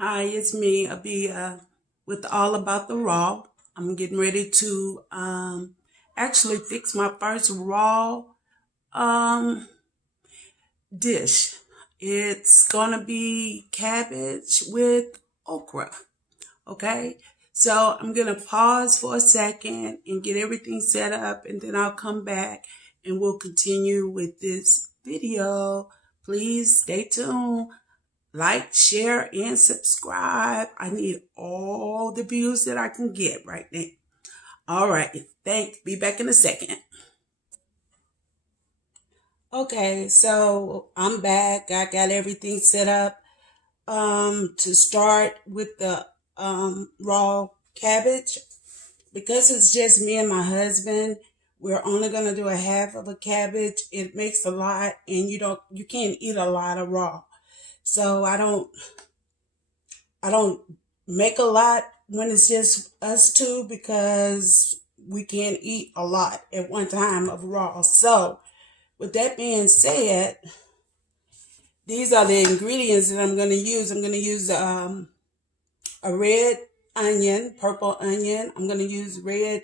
Hi, it's me, Abia, with All About the Raw. I'm getting ready to actually fix my first raw um, dish. It's gonna be cabbage with okra. Okay, so I'm gonna pause for a second and get everything set up, and then I'll come back and we'll continue with this video. Please stay tuned. Like, share, and subscribe. I need all the views that I can get right now. All right. Thanks. Be back in a second. Okay, so I'm back. I got everything set up to start with the raw cabbage. Because it's just me and my husband, we're only gonna do a half of a cabbage. It makes a lot and you can't eat a lot of raw. So I don't make a lot when it's just us two because we can't eat a lot at one time of raw. So, with that being said, these are the ingredients that I'm going to use. I'm going to use a red onion, purple onion. I'm going to use red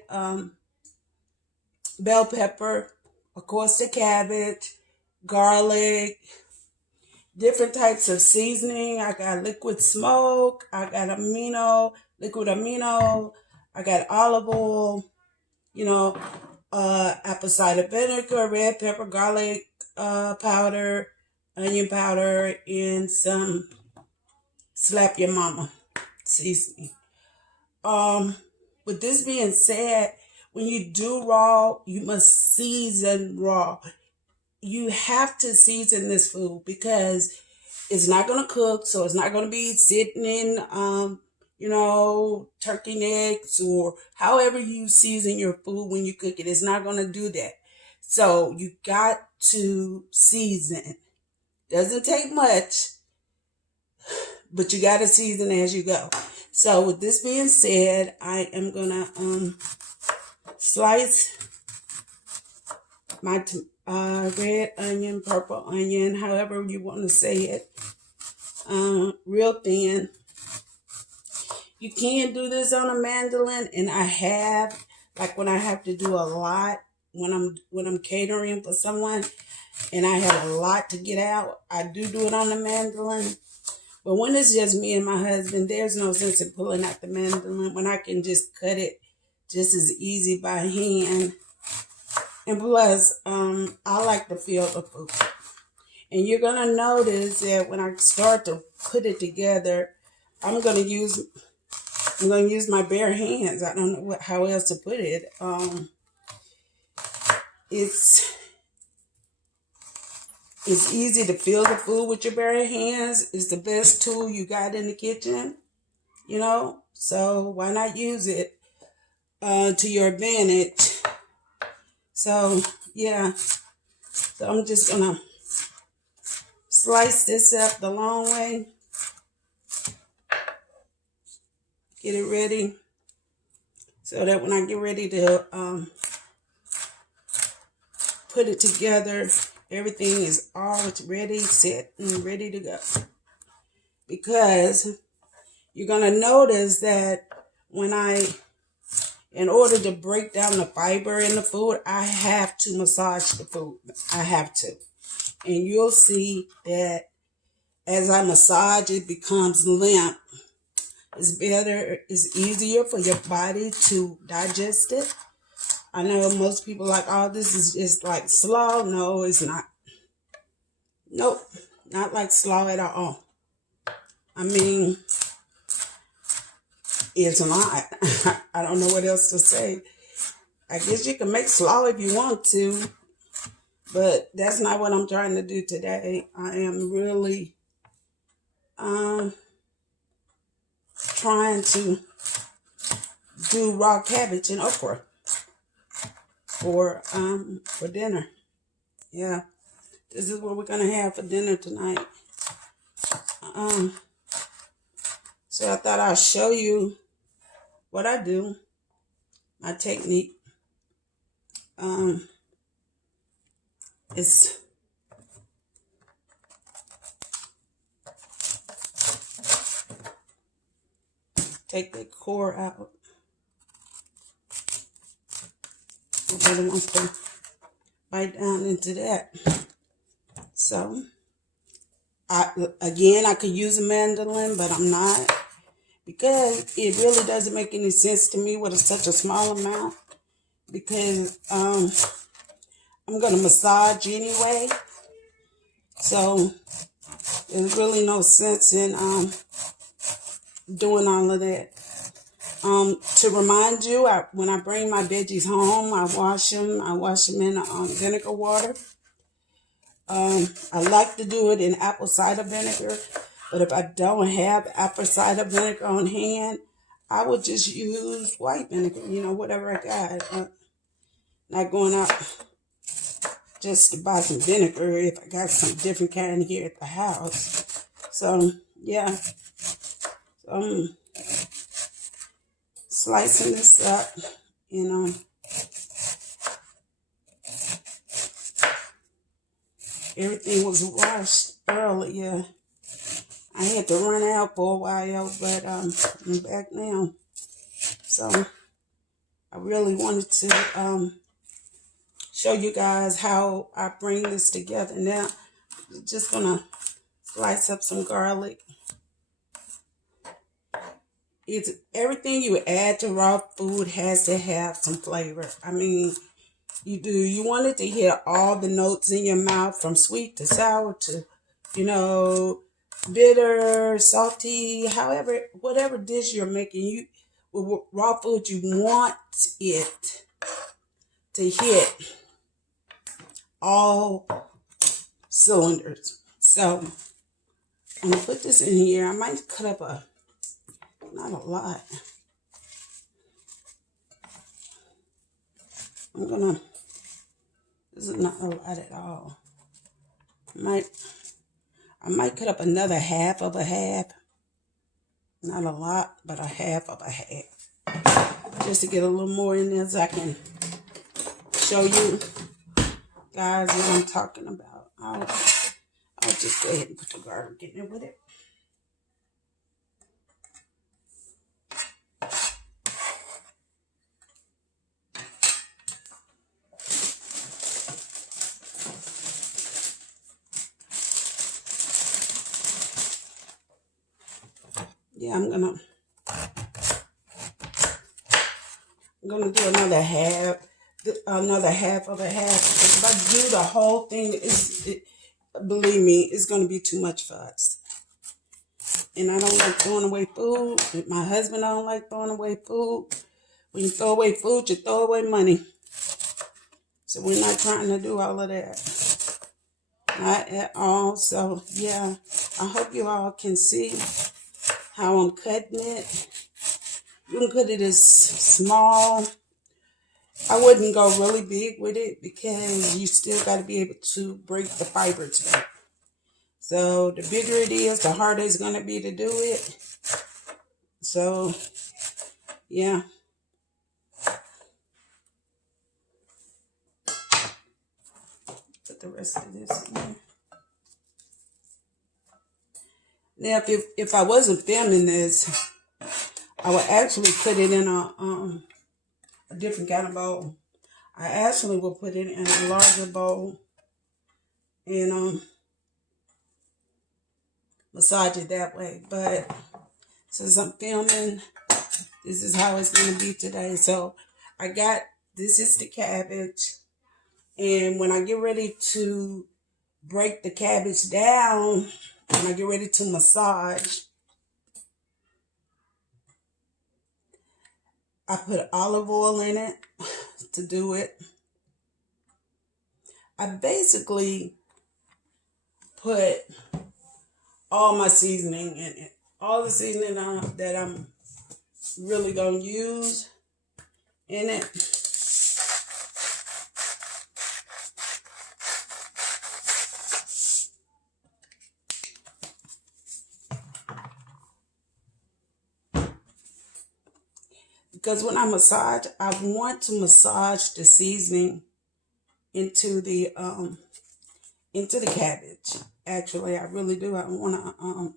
bell pepper, of course, the cabbage, garlic, different types of seasoning. I got liquid smoke. I got liquid amino. I got olive oil, you know, apple cider vinegar, red pepper, garlic powder, onion powder, and some slap your mama seasoning. Um, with this being said, when you do raw, you must season raw. You have to season this food because it's not going to cook, so it's not going to be sitting in, turkey necks or however you season your food when you cook it. It's not going to do that. So you got to season. Doesn't take much, but you got to season as you go. So with this being said, I am going to slice my red onion, purple onion, however you want to say it, real thin. You can do this on a mandolin, and I have, like when I have to do a lot when I'm catering for someone, and I have a lot to get out. I do it on the mandolin, but when it's just me and my husband, there's no sense in pulling out the mandolin when I can just cut it just as easy by hand. And plus, I like to feel the food. And you're gonna notice that when I start to put it together, I'm gonna use my bare hands. I don't know how else to put it. It's easy to feel the food with your bare hands. It's the best tool you got in the kitchen, So why not use it to your advantage? So yeah. So I'm just gonna slice this up the long way. Get it ready so that when I get ready to put it together, everything is all ready, set, and ready to go. Because you're going to notice that in order to break down the fiber in the food, I have to massage the food. I have to. And you'll see that as I massage, it becomes limp. It's better, it's easier for your body to digest it. I know most people like, oh, this is just like slaw. No, it's not. Nope, not like slaw at all. I mean, it's not. I don't know what else to say. I guess you can make slaw if you want to, but that's not what I'm trying to do today. I am really trying to do raw cabbage and okra for dinner. Yeah, this is what we're gonna have for dinner tonight. So I thought I'll show you what I do, my technique. It's take the core out. I really want to bite down into that. So, I could use a mandolin, but I'm not, because it really doesn't make any sense to me with such a small amount, because I'm going to massage anyway. So, there's really no sense in doing all of that. To remind you, when I bring my veggies home, I wash them. I wash them in vinegar water. I like to do it in apple cider vinegar, but if I don't have apple cider vinegar on hand, I would just use white vinegar, whatever I got. Not going out just to buy some vinegar if I got some different kind here at the house. So, yeah. So I'm slicing this up, everything was washed earlier. I had to run out for a while, but I'm back now. So I really wanted to show you guys how I bring this together. Now, I'm just gonna slice up some garlic. It's everything you add to raw food has to have some flavor. I mean, you do. You want it to hit all the notes in your mouth, from sweet to sour to, bitter, salty, however, whatever dish you're making, with raw food, you want it to hit all cylinders. So I'm gonna put this in here. I might cut up not a lot. This is not a lot at all. I might cut up another half of a half. Not a lot, but a half of a half. Just to get a little more in there so I can show you guys what I'm talking about. I'll just go ahead and put the garlic in there with it. Yeah, I'm gonna do another half of a half. If I do the whole thing, believe me, it's gonna be too much for us. And I don't like throwing away food. My husband don't like throwing away food. When you throw away food, you throw away money. So we're not trying to do all of that. Not at all. So yeah, I hope you all can see how I'm cutting it. You can cut it as small. I wouldn't go really big with it, because you still got to be able to break the fibers down. So the bigger it is, the harder it's going to be to do it. So, yeah. Put the rest of this in there. Now, if I wasn't filming this, I would actually put it in a different kind of bowl. I actually will put it in a larger bowl and massage it that way. But since I'm filming, this is how it's going to be today. So this is the cabbage. And when I get ready to break the cabbage down, when I get ready to massage, I put olive oil in it to do it. I basically put all my seasoning in it. All the seasoning that I'm really going to use in it. Because when I massage, I want to massage the seasoning into the cabbage. Actually, I really do. I want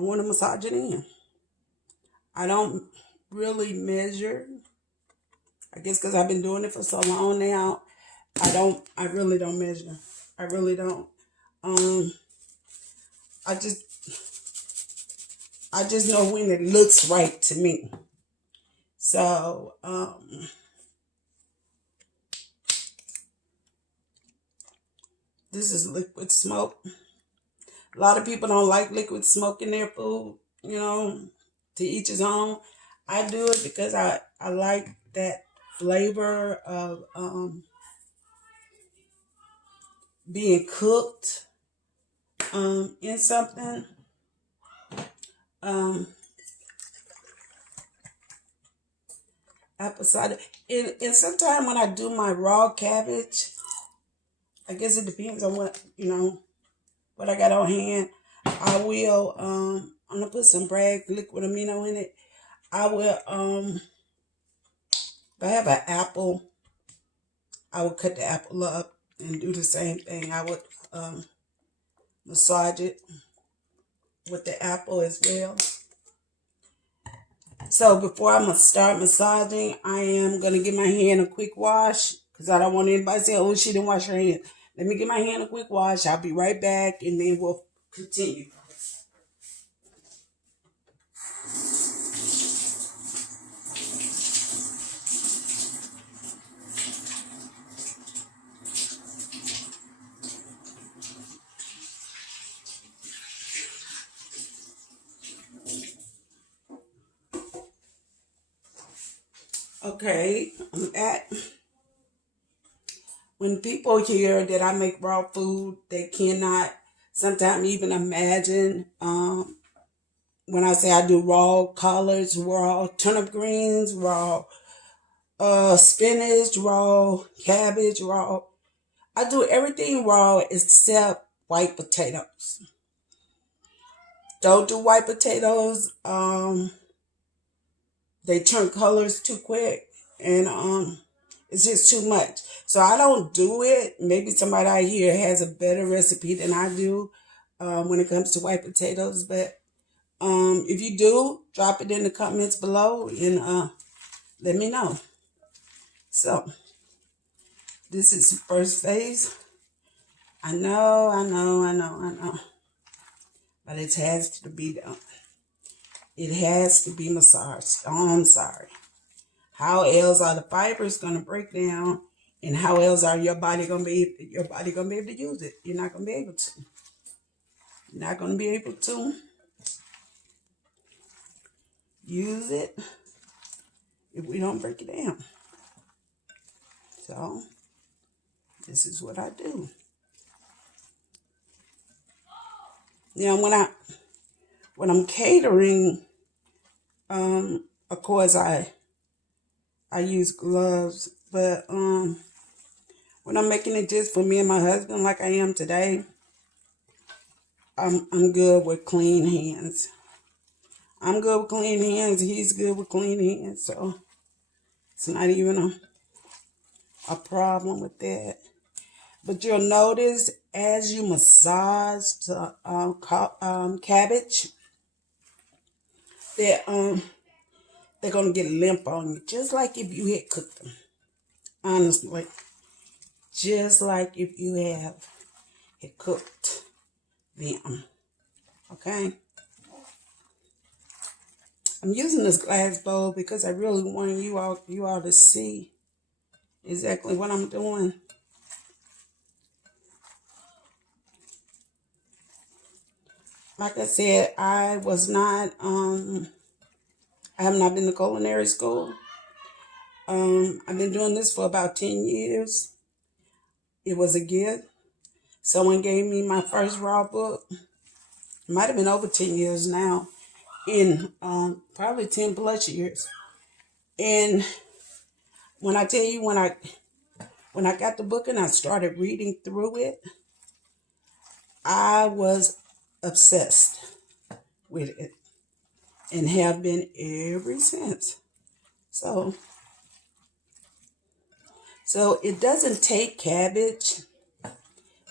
I want to massage it in. I don't really measure. I guess because I've been doing it for so long now. I really don't measure. I really don't. Um, I just, I just know when it looks right to me. So, this is liquid smoke. A lot of people don't like liquid smoke in their food, to each his own. I do it because I like that flavor of being cooked in something. Um, Apple cider. And sometimes when I do my raw cabbage, I guess it depends on what I got on hand. I will I'm gonna put some Bragg liquid amino in it. I will if I have an apple, I would cut the apple up and do the same thing. I would massage it with the apple as well. So before I'm gonna start massaging, I am gonna give my hand a quick wash because I don't want anybody to say, "Oh, she didn't wash her hands." Let me give my hand a quick wash. I'll be right back, and then we'll continue. Okay, I'm at. When people hear that I make raw food, they cannot sometimes even imagine. When I say I do raw collards, raw turnip greens, raw spinach, raw cabbage, raw. I do everything raw except white potatoes. Don't do white potatoes. They turn colors too quick, and it's just too much. So I don't do it. Maybe somebody out here has a better recipe than I do when it comes to white potatoes. But if you do, drop it in the comments below and let me know. So this is the first phase. I know. But it has to be done. It has to be massaged. Oh, I'm sorry. How else are the fibers gonna break down, and how else are your body gonna be able to use it? You're not gonna be able to. You're not gonna be able to use it if we don't break it down. So this is what I do. Now when I'm catering, of course I use gloves, but when I'm making it just for me and my husband, like I am today, I'm good with clean hands. I'm good with clean hands. He's good with clean hands, so it's not even a problem with that. But you'll notice as you massage the cabbage, that they're gonna get limp on you, just like if you had cooked them. Honestly, just like if you had cooked them. Okay. I'm using this glass bowl because I really want you all to see exactly what I'm doing. Like I said, I have not been to culinary school. I've been doing this for about 10 years. It was a gift. Someone gave me my first raw book. It might have been over 10 years now, in probably 10 plus years. And when I tell you, when I got the book and I started reading through it, I was obsessed with it and have been ever since. So it doesn't take cabbage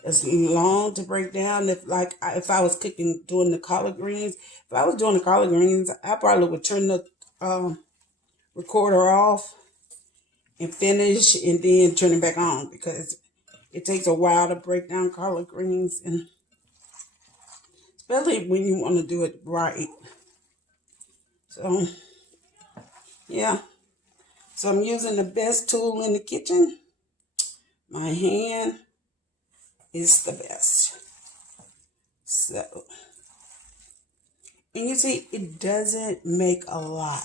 It's long to break down. If I was cooking, doing the collard greens, if I was doing the collard greens, I probably would turn the recorder off and finish, and then turn it back on, because it takes a while to break down collard greens, and especially when you want to do it right. So yeah, so I'm using the best tool in the kitchen. My hand is the best. So, and you see, it doesn't make a lot.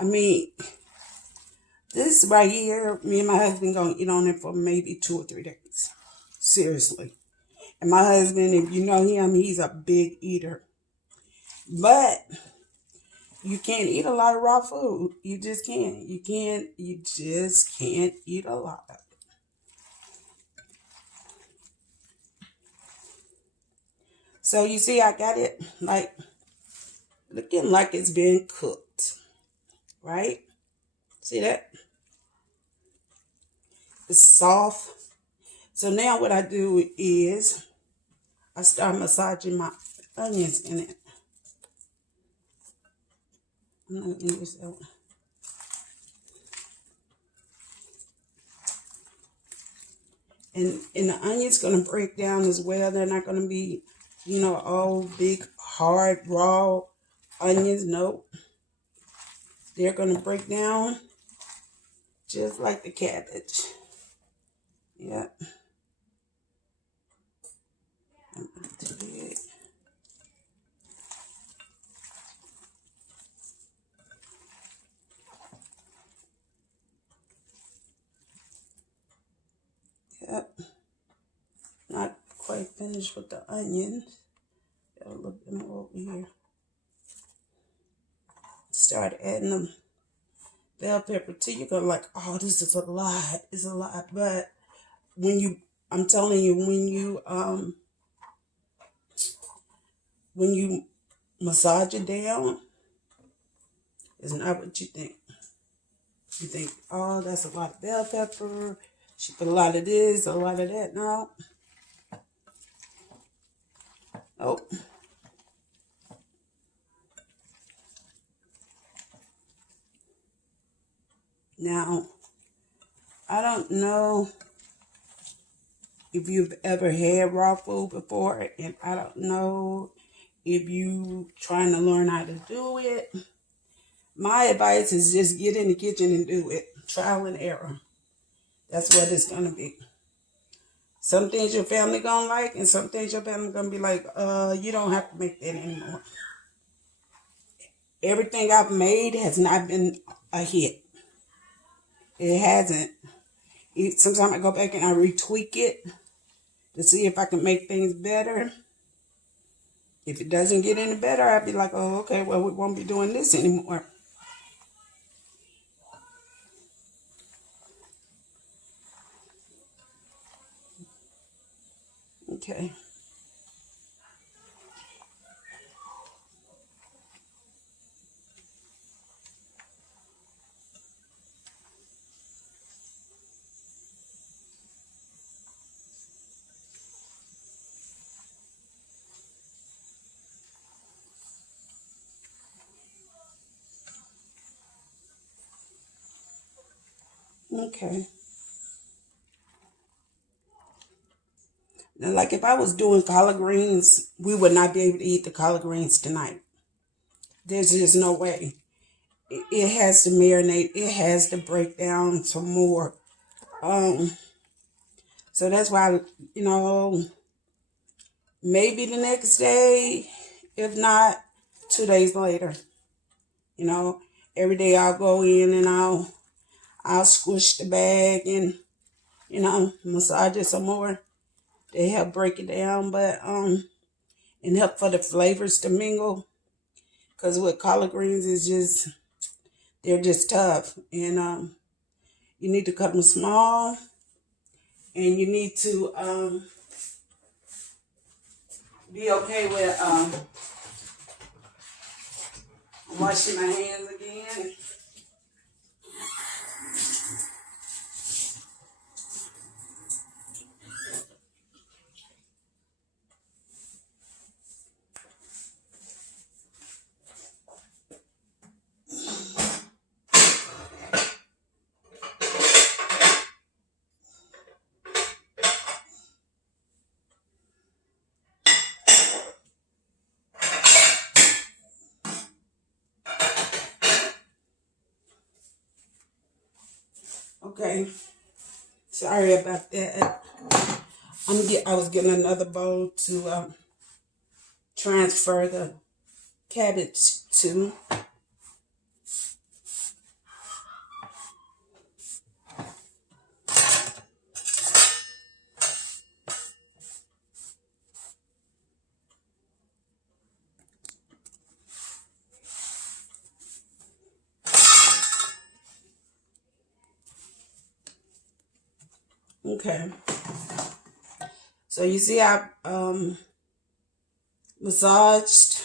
I mean, this right here, me and my husband gonna eat on it for maybe 2 or 3 days. Seriously. And my husband, if you know him, he's a big eater. But you can't eat a lot of raw food. You just can't. You just can't eat a lot. So you see, I got it like looking like it's been cooked, right? See that? It's soft. So now what I do is I start massaging my onions in it. I'm not gonna use that one. And the onion's gonna break down as well. They're not gonna be, all big, hard, raw onions. Nope. They're gonna break down just like the cabbage. Yeah. Yep. Not quite finished with the onions. Got a little bit more over here. Start adding them bell pepper too. You're gonna like, oh, this is a lot. It's a lot. But I'm telling you, when you massage it down, it's not what you think. You think, oh, that's a lot of bell pepper. She put a lot of this, a lot of that. No. Nope. Now, I don't know if you've ever had raw food before, and I don't know if you trying to learn how to do it. My advice is just get in the kitchen and do it. Trial and error. That's what it's gonna be. Some things your family gonna like, and some things your family gonna be like, you don't have to make that anymore. Everything I've made has not been a hit. It hasn't. Sometimes I go back and I retweak it to see if I can make things better. If it doesn't get any better, I'd be like, oh, okay, well, we won't be doing this anymore. Okay. Okay. Now, like if I was doing collard greens, we would not be able to eat the collard greens tonight. There's just no way. It has to marinate. It has to break down some more. So that's why, maybe the next day, if not 2 days later, you know, every day I'll go in and I'll squish the bag and, massage it some more to help break it down, but and help for the flavors to mingle. Cause with collard greens they're just tough, and you need to cut them small, and you need to be okay with washing my hands again. Okay, sorry about that. I was getting another bowl to transfer the cabbage to. Okay, so you see I massaged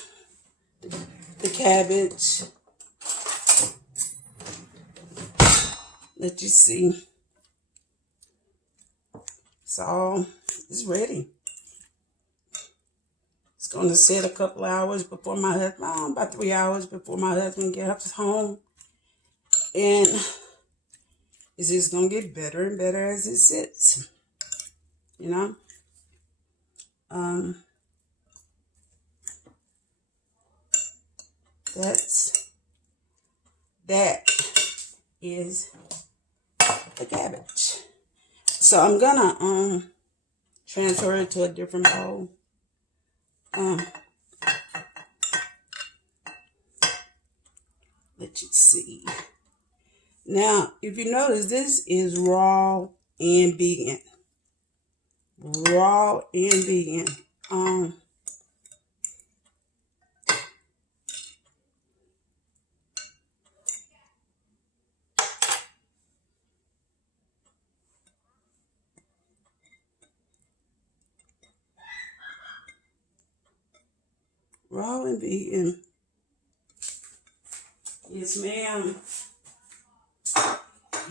the cabbage. Let you see. So it's ready. It's going to sit a couple hours before my husband, about 3 hours before my husband gets home. And it's just going to get better and better as it sits. You know? That is the cabbage. So I'm gonna transfer it to a different bowl. Let you see. Now, if you notice, this is raw and vegan. Raw and vegan. Raw and vegan. Yes, ma'am.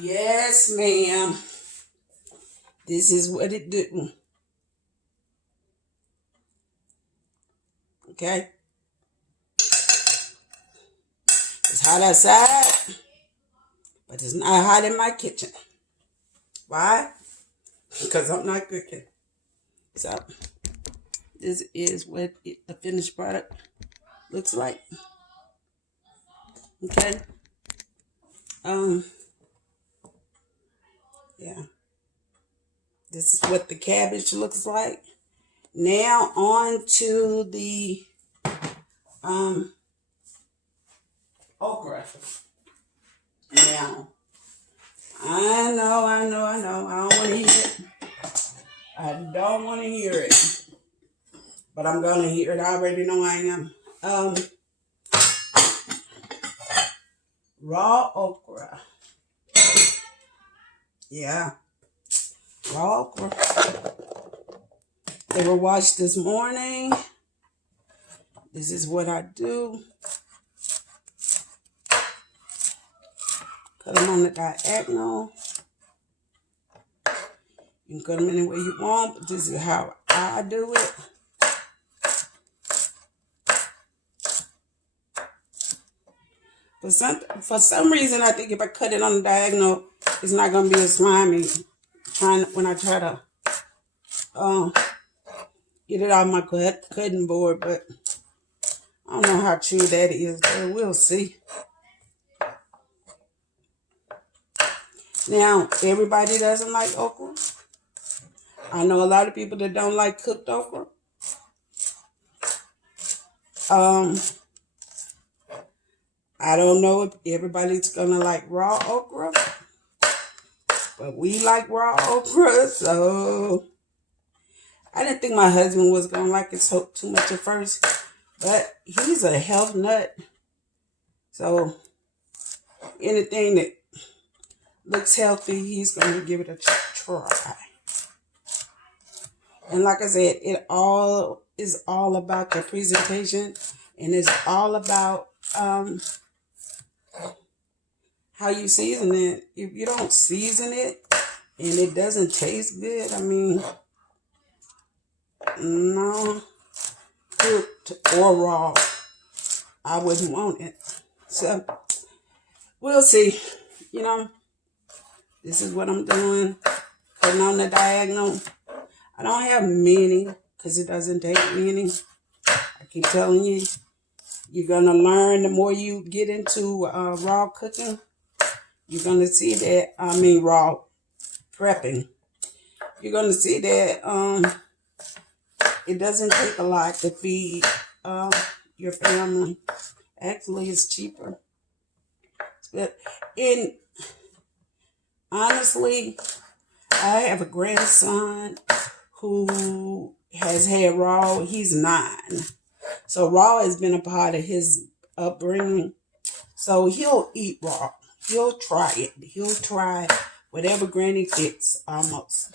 Yes, ma'am. This is what it do. Okay? It's hot outside, but it's not hot in my kitchen. Why? Because I'm not cooking. So, this is what the finished product looks like. Okay? Yeah. This is what the cabbage looks like. Now on to the okra. Now, I know. I don't want to hear it. I don't want to hear it. But I'm going to hear it. I already know I am. Raw okra. Yeah. Raw okra. They were washed this morning. This is what I do. Cut them on the diagonal. You can cut them any way you want, but this is how I do it. For some reason, I think if I cut it on the diagonal, it's not going to be as slimy when I try to get it off my cutting board, but I don't know how true that is, but we'll see. Now, everybody doesn't like okra. I know a lot of people that don't like cooked okra. I don't know if everybody's gonna like raw okra, but we like raw okra, so I didn't think my husband was gonna like it too much at first, but he's a health nut, so anything that looks healthy, he's gonna give it a try. And like I said, it all is all about your presentation, and it's all about how you season it. If you don't season it and it doesn't taste good, I mean, no, cooked or raw, I wouldn't want it. So we'll see. You know, this is what I'm doing. Cutting on the diagonal. I don't have many because it doesn't take many. I keep telling you, you're going to learn the more you get into raw cooking. you're going to see that, raw prepping. You're going to see that it doesn't take a lot to feed your family. Actually, it's cheaper. And honestly, I have a grandson who has had raw. He's 9. So raw has been a part of his upbringing. So he'll eat raw. He'll try it. He'll try whatever granny fits almost.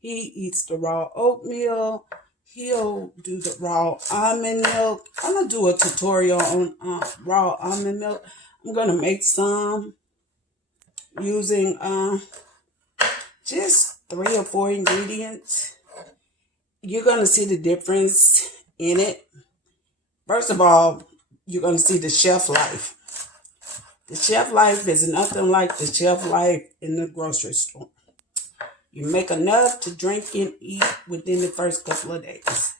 He eats the raw oatmeal. He'll do the raw almond milk. I'm going to do a tutorial on raw almond milk. I'm going to make some using just 3 or 4 ingredients. You're going to see the difference in it. First of all, you're going to see the shelf life. The shelf life is nothing like the shelf life in the grocery store. You make enough to drink and eat within the first couple of days.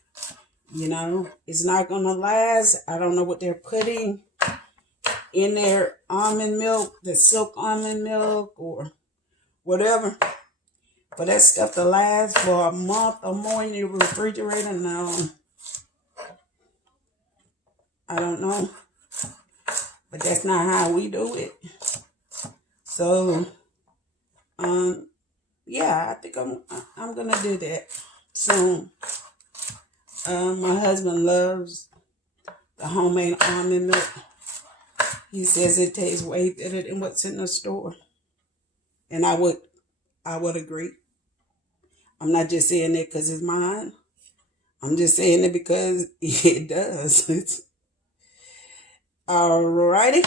You know, it's not going to last. I don't know what they're putting in their almond milk, the silk almond milk or whatever. For that stuff to last for a month or more in your refrigerator, no. I don't know. But that's not how we do it. So, yeah, I think I'm gonna do that soon. My husband loves the homemade almond milk. He says it tastes way better than what's in the store, and I would agree. I'm not just saying it because it's mine. I'm just saying it because it does. Alrighty,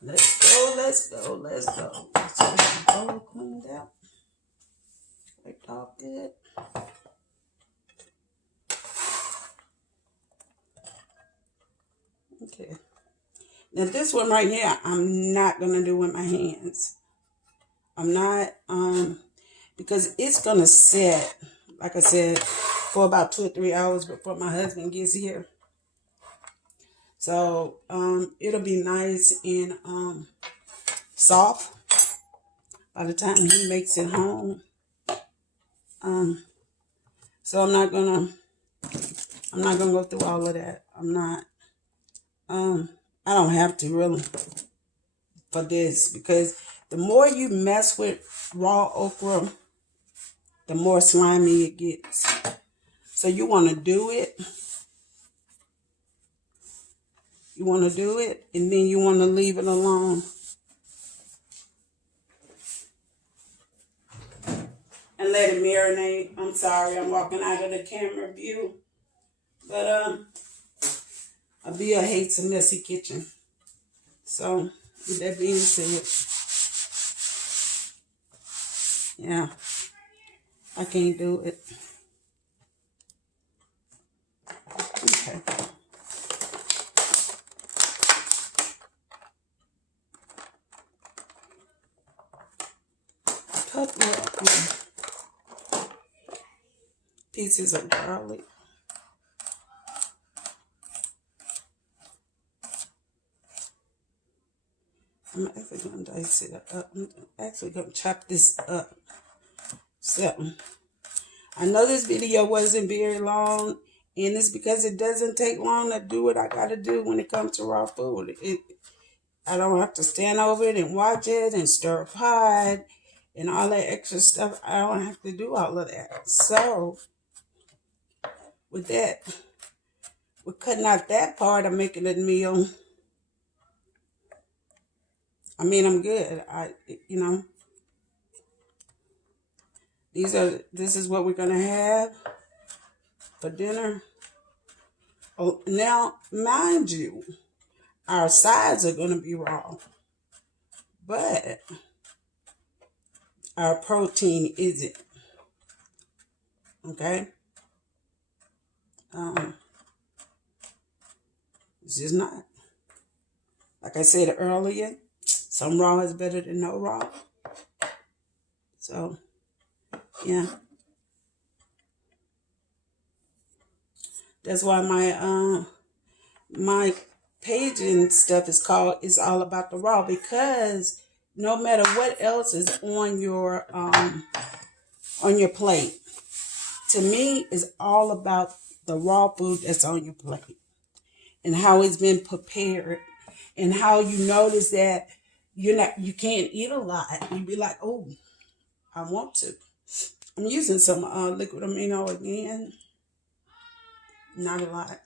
let's go. Let's get the bowl cleaned out. Wiped off good. Okay. Now this one right here, I'm not gonna do with my hands. I'm not, because it's gonna set, like I said, for about 2 or 3 hours before my husband gets here. So it'll be nice and soft by the time he makes it home. So I'm not gonna go through all of that. I'm not. I don't have to really for this, because the more you mess with raw okra, the more slimy it gets. So you want to do it. You want to do it, and then you want to leave it alone. And let it marinate. I'm sorry, I'm walking out of the camera view. But Abia hates a messy kitchen. So, with that being said, yeah, I can't do it. Okay. Couple of pieces of garlic. I'm actually going to dice it up. I'm actually going to chop this up. So, I know this video wasn't very long, and it's because it doesn't take long to do what I got to do when it comes to raw food. I don't have to stand over it and watch it and stir fry and all that extra stuff. I don't have to do all of that. So, with that, we're cutting out that part of making a meal. I mean, I'm good. This is what we're going to have for dinner. Oh, now, mind you, our sides are going to be raw, but our protein isn't. Okay? It's just not. Like I said earlier, some raw is better than no raw. So, yeah. That's why my page and stuff is all about the raw, because no matter what else is on your plate, to me is all about the raw food that's on your plate and how it's been prepared, and how you notice that you can't eat a lot. You be like, oh, I want to. I'm using some liquid amino again. Not a lot.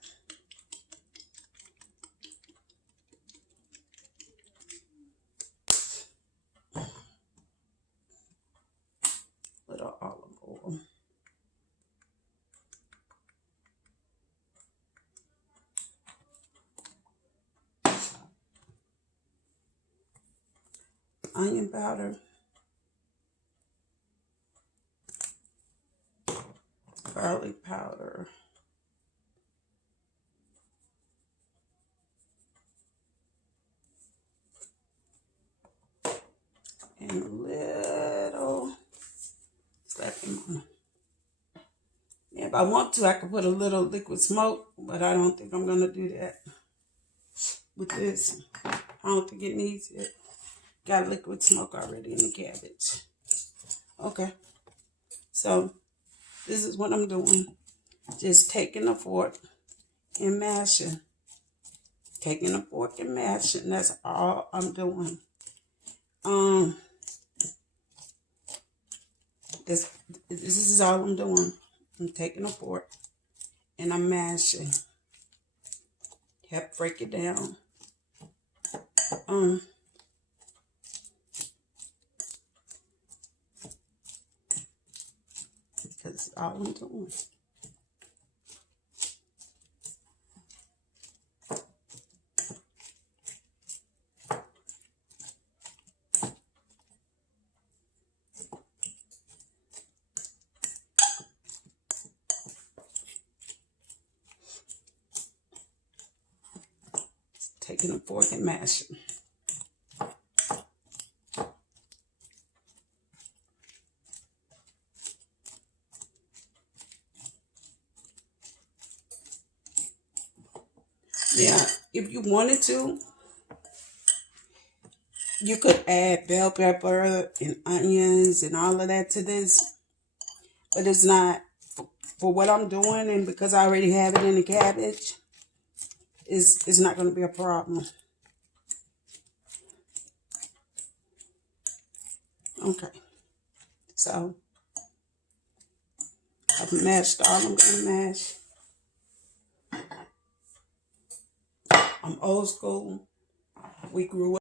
Little olive oil. Onion powder. Garlic powder. And a little lemon. Yeah, if I want to, I could put a little liquid smoke, but I don't think I'm going to do that with this. I don't think it needs it. Got liquid smoke already in the cabbage. Okay. So, this is what I'm doing. Just taking a fork and mashing. Taking a fork and mashing. That's all I'm doing. This is all I'm doing. I'm taking a fork and I'm mashing. Break it down. That's all I'm doing. Taking a fork and mashing. Yeah, if you wanted to, you could add bell pepper and onions and all of that to this, but it's not for what I'm doing, and because I already have it in the cabbage, it's not going to be a problem. Okay, so I've mashed all I'm going to mash. I'm old school. We grew up.